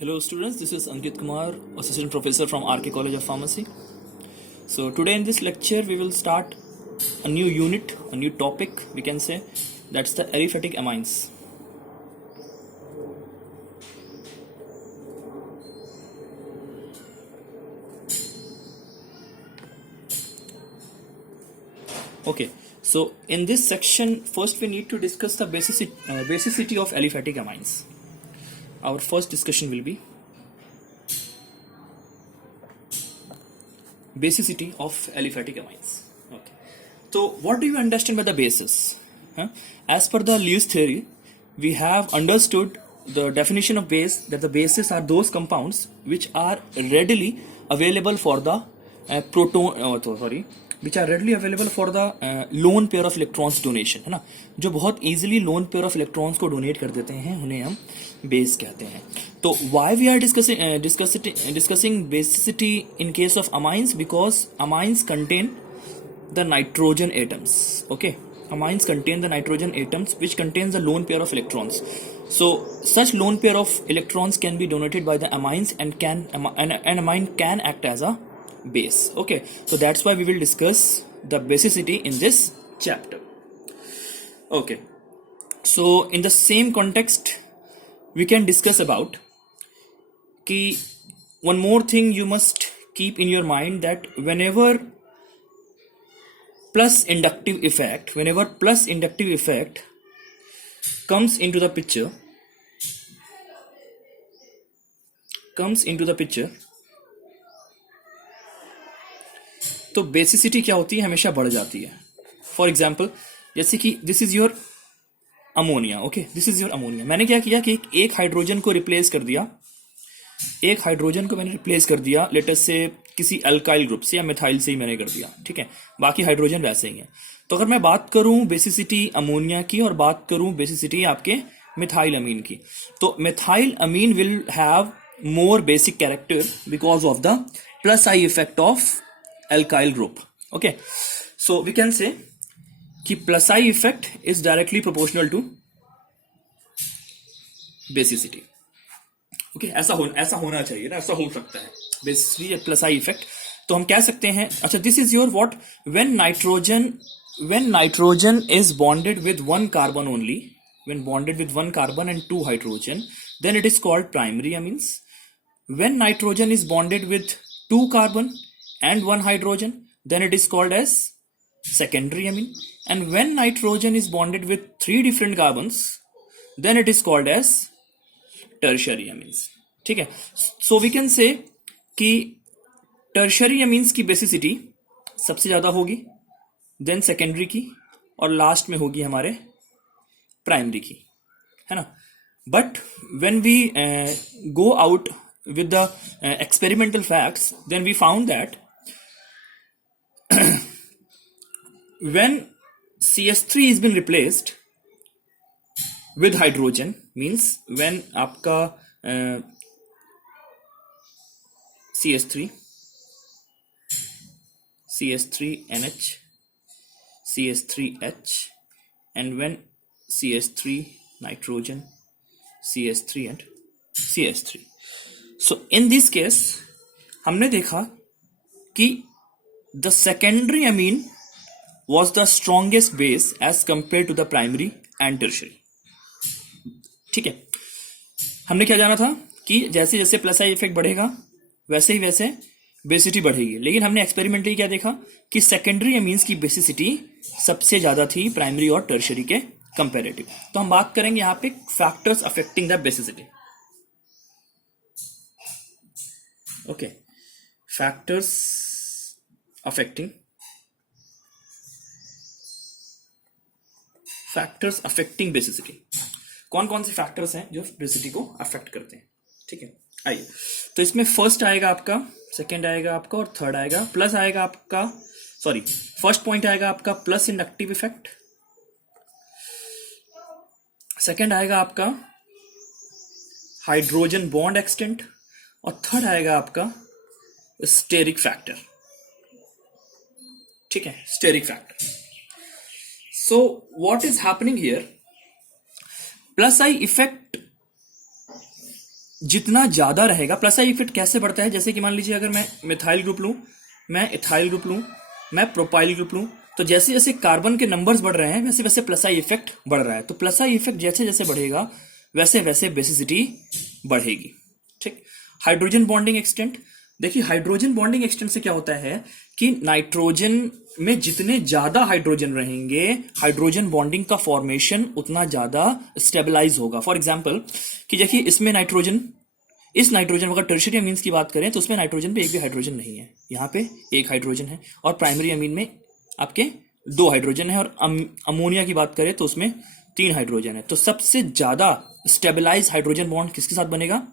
Hello students, this is Ankit Kumar, Assistant Professor from RK College of Pharmacy. So today in this lecture we will start a new unit, a new topic we can say, that's the aliphatic amines. Okay, so in this section first we need to discuss the basicity of aliphatic amines. Our first discussion will be basicity of aliphatic amines. Okay. So what do you understand by the basis? As per the Lewis theory, we have understood the definition of base, that the bases are those compounds which are readily available for the which are readily available for the lone pair of electrons donation, है ना, जो बहुत easily lone pair of electrons को donate कर देते हैं, उन्हें हम base कहते हैं. तो why we are discussing basicity in case of amines? Because amines contain the nitrogen atoms. Okay, amines contain the nitrogen atoms which contains a lone pair of electrons. So such lone pair of electrons can be donated by the amines and an amine can act as a base. Okay, so that's why we will discuss the basicity in this chapter. Okay, so in the same context we can discuss about ki one more thing you must keep in your mind, that whenever plus inductive effect comes into the picture, तो basicity क्या होती है, हमेशा बढ़ जाती है. For example जैसे कि this is your ammonia. Okay, this is your ammonia. मैंने क्या किया कि एक हाइड्रोजन को रिप्लेस कर दिया, लेट अस से किसी अल्काइल ग्रुप से या मिथाइल से ही मैंने कर दिया. ठीक है, बाकी हाइड्रोजन वैसे ही हैं. तो अगर मैं बात करूं बेसिसिटी अमोनिया की और बात करूं बेसिसिटी आपके मिथाइल अमीन की, तो methyl amine will have more basic character because of the plus I effect of alkyl group. Okay, so we can say कि plus I effect is directly proportional to basicity. Okay, ऐसा होना चाहिए ना, ऐसा हो सकता है basicity plus I effect. तो हम कह सकते हैं, अच्छा, this is your what, when nitrogen is bonded with one carbon only, when bonded with one carbon and two hydrogen, then it is called primary amines. When nitrogen is bonded with two carbon and one hydrogen, then it is called as secondary amine. And when nitrogen is bonded with three different carbons, then it is called as tertiary amines. ठीक है, so we can say कि tertiary amines की basicity सबसे ज्यादा होगी, then secondary की, और last में होगी हमारे primary की, है ना. But when we go out with the experimental facts, then we found that when CS3 has been replaced with hydrogen, means when आपका CH3NH, CH3H, and when CH3 nitrogen, CH3 and CH3. So in this case हमने देखा कि the secondary amine was the strongest base as compared to the primary and tertiary. ठीक है, हमने क्या जाना था कि जैसे जैसे प्लस आई इफेक्ट बढ़ेगा वैसे ही वैसे बेसिसिटी बढ़ेगी, लेकिन हमने एक्सपेरिमेंटली क्या देखा कि सेकेंडरी अमीन्स की बेसिसिटी सबसे ज्यादा थी प्राइमरी और टर्शियरी के कंपैरेटिव. तो हम बात करेंगे यहाँ पे factors affecting the basicity. Okay, factors affecting basicity. कौन कौन से फैक्टर्स हैं जो बेसिसिटी को अफेक्ट करते हैं? ठीक है, आइए. तो इसमें फर्स्ट आएगा आपका, सेकंड आएगा आपका और थर्ड आएगा. प्लस आएगा आपका, सॉरी, फर्स्ट पॉइंट आएगा आपका प्लस इंडक्टिव इफेक्ट, सेकंड आएगा आपका हाइड्रोजन बॉन्ड एक्सटेंट, और थर्ड आएगा आपका स्टेरिक फैक्टर. ठीक है, steric factor. So what is happening here, plus I effect जितना ज्यादा रहेगा, प्लस आई इफेक्ट कैसे बढ़ता है, जैसे कि मान लीजिए अगर मैं मिथाइल ग्रुप लूं, मैं इथाइल ग्रुप लूं, मैं प्रोपाइल ग्रुप लूं, तो जैसे जैसे कार्बन के नंबर्स बढ़ रहे हैं वैसे वैसे प्लस आई इफेक्ट बढ़ रहा है। तो प्लस आई इफेक्ट जैसे जैसे बढ़ेगा वैसे वैसे बेसिसिटी बढ़ेगी। ठीक। हाइड्रोजन बॉन्डिंग एक्सटेंट, देखिए हाइड्रोजन बॉन्डिंग एक्सटेंट से क्या होता है कि नाइट्रोजन में जितने ज्यादा हाइड्रोजन रहेंगे, हाइड्रोजन बॉन्डिंग का फॉर्मेशन उतना ज्यादा स्टेबलाइज होगा। फॉर एग्जाम्पल कि देखिए इसमें नाइट्रोजन, इस नाइट्रोजन अगर टर्शियरी अमीन्स की बात करें तो उसमें नाइट्रोजन पे एक भी हाइड्रोजन नहीं है, यहाँ पे एक हाइड्रोजन है, और प्राइमरी अमीन में आपके 2 हाइड्रोजन है, और अमोनिया की बात करें तो उसमें 3 हाइड्रोजन है। तो सबसे ज्यादा स्टेबलाइज हाइड्रोजन बॉन्ड किसके साथ बनेगा,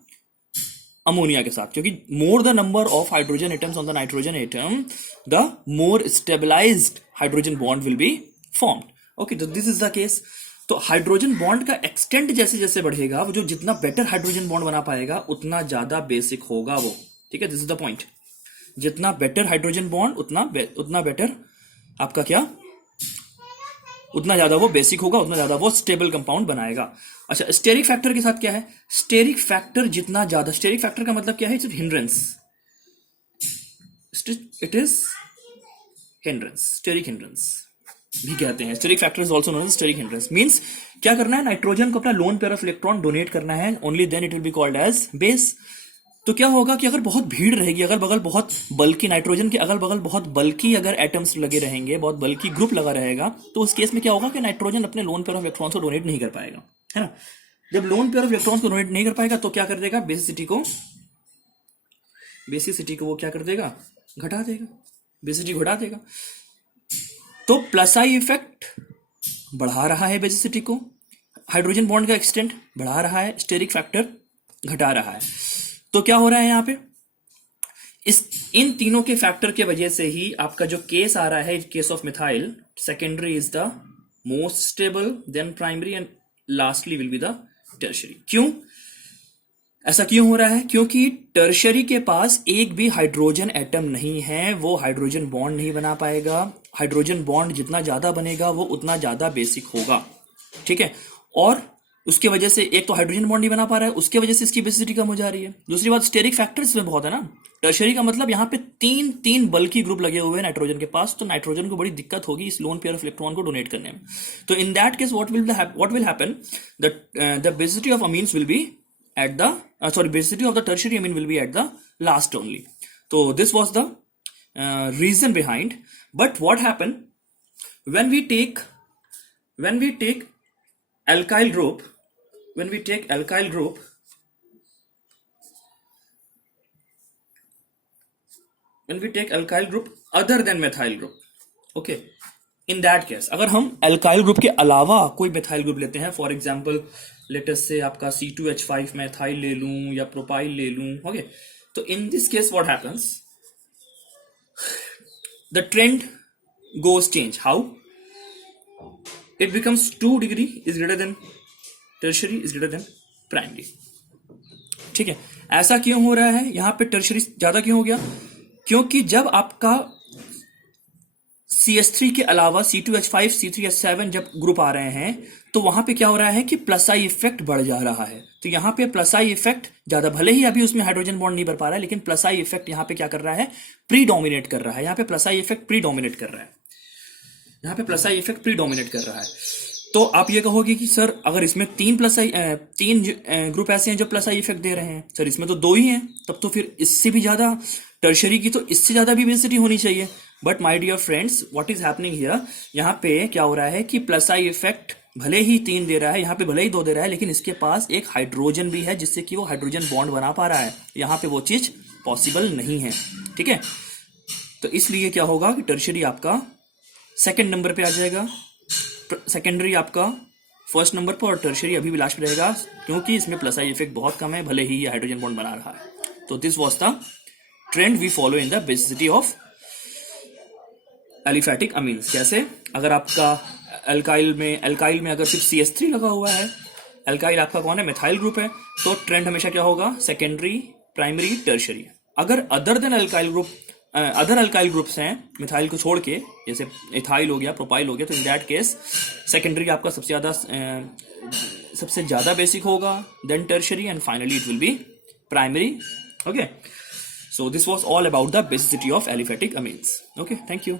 अमोनिया के साथ, क्योंकि more the number of hydrogen atoms on the nitrogen atom the more stabilized hydrogen bond will be formed. Okay, तो दिस इज द केस। तो हाइड्रोजन बॉन्ड का एक्सटेंट जैसे जैसे बढ़ेगा, वो जो जितना बेटर हाइड्रोजन बॉन्ड बना पाएगा उतना ज्यादा बेसिक होगा वो। ठीक है, दिस इज द पॉइंट। जितना बेटर हाइड्रोजन बॉन्ड उतना बेटर आपका क्या, उतना ज्यादा वो बेसिक होगा, उतना ज्यादा वो स्टेबल कंपाउंड बनाएगा। अच्छा, स्टेरिक फैक्टर के साथ क्या है, स्टेरिक फैक्टर जितना ज्यादा, स्टेरिक फैक्टर का मतलब क्या है, it's hindrance, it is hindrance, steric hindrance भी कहते हैं। Steric factor is also known as steric hindrance. Means क्या करना है, नाइट्रोजन को अपना lone pair of electron donate करना है, only then it will be called as base. तो क्या होगा कि अगर बहुत भीड़ रहेगी, अगल बगल बहुत बल्कि, नाइट्रोजन के अगल बगल बहुत बल्कि अगर एटम्स लगे रहेंगे, बहुत बल्कि ग्रुप लगा रहेगा, तो उस केस में क्या होगा कि नाइट्रोजन अपने लोन पेयर ऑफ इलेक्ट्रॉन्स को डोनेट नहीं कर पाएगा, है ना। जब लोन पेयर ऑफ इलेक्ट्रॉन्स को डोनेट नहीं कर पाएगा तो क्या कर देगा, बेसिसिटी को वो क्या कर देगा, घटा देगा, बेसिसिटी घटा देगा। तो प्लस आई इफेक्ट बढ़ा रहा है बेसिसिटी को, हाइड्रोजन बॉन्ड का एक्सटेंट बढ़ा रहा है, स्टेरिक फैक्टर घटा रहा है। तो क्या हो रहा है यहाँ पे, इन तीनों के फैक्टर के वजह से ही आपका जो केस आ रहा है, case of methyl, secondary is the most stable, then primary, and lastly will be the tertiary. क्यों ऐसा क्यों हो रहा है, क्योंकि टर्शरी के पास एक भी हाइड्रोजन एटम नहीं है, वो हाइड्रोजन बॉन्ड नहीं बना पाएगा। हाइड्रोजन बॉन्ड जितना ज्यादा बनेगा वो उतना ज्यादा बेसिक होगा। ठीक है, और उसके वजह से एक तो हाइड्रोजन बॉन्ड नहीं बना पा रहा है, उसके वजह से इसकी बेसिसिटी कम हो जा रही है। दूसरी बात, स्टेरिक फैक्टर्स में बहुत है ना, टर्शरी का मतलब यहाँ पे तीन बल्कि ग्रुप लगे हुए हैं नाइट्रोजन के पास, तो नाइट्रोजन को बड़ी दिक्कत होगी इस लोन पेयर ऑफ इलेक्ट्रॉन को डोनेट करने में। तो in that case what will happen, the basicity of amines will be at the basicity of the tertiary amine will be at the last only. So this was the reason behind. But what happened when we take alkyl group, when we take alkyl group other than methyl group, okay, in that case अगर हम alkyl group के अलावा कोई methyl group लेते हैं, for example latest से आपका C2H5 methyl ले लूं या प्रोपाइल ले लूं, ओके, तो in this case what happens, the trend goes change, how it becomes 2 degree is greater than tertiary is greater than primary. ठीक है, ऐसा क्यों हो रहा है, यहां पे टर्शरी ज्यादा क्यों हो गया, क्योंकि जब आपका CH3 के अलावा C2H5 C3H7 जब ग्रुप आ रहे हैं तो वहां पे क्या हो रहा है कि प्लस आई इफेक्ट बढ़ जा रहा है। तो यहां पे प्लस आई इफेक्ट ज्यादा, भले ही अभी उसमें हाइड्रोजन बॉन्ड नहीं बढ़ पा रहा है, लेकिन प्लस आई इफेक्ट यहां पे क्या कर रहा है, प्रीडोमिनेट कर रहा है। यहां पे प्लस आई इफेक्ट प्रीडोमिनेट कर रहा है, यहां पे प्लस आई इफेक्ट प्रीडोमिनेट कर रहा है। तो आप ये कहोगे कि सर अगर इसमें तीन ग्रुप ऐसे हैं जो प्लस आई इफेक्ट दे रहे हैं, सर इसमें तो 2 ही हैं, तब तो फिर इससे भी ज्यादा टर्शरी की तो इससे ज्यादा भी बेसिसिटी होनी चाहिए। But my dear friends, what is happening here, यहाँ पे क्या हो रहा है कि प्लस आई इफेक्ट भले ही 3 दे रहा है, यहाँ पे भले ही 2 दे रहा है, लेकिन इसके पास एक हाइड्रोजन भी है जिससे कि वो हाइड्रोजन बॉन्ड बना पा रहा है। यहाँ पे वो चीज पॉसिबल नहीं है। ठीक है, तो इसलिए क्या होगा कि टर्शरी आपका सेकंड नंबर पे आ जाएगा, सेकेंडरी आपका फर्स्ट नंबर पर, और टर्शरी अभी भी लास्ट पे रहेगा, क्योंकि इसमें प्लस आई इफेक्ट बहुत कम है, भले ही ये हाइड्रोजन बॉन्ड बना रहा है। तो this was the trend we follow in the basicity of aliphatic amines. कैसे, अगर आपका अल्काइल में अगर सिर्फ CH3 लगा हुआ है, अल्काइल आपका कौन है, मिथाइल ग्रुप है, तो ट्रेंड हमेशा क्या होगा, सेकेंडरी, प्राइमरी, टर्शरी। अगर अदर अल्काइल ग्रुप्स हैं मिथाइल को छोड़ के, जैसे इथाइल हो गया, प्रोपाइल हो गया, तो इन दैट केस सेकेंडरी आपका सबसे ज्यादा बेसिक होगा, then tertiary, and finally it will be primary. Okay, so this was all about the basicity of aliphatic amines. Okay, thank you.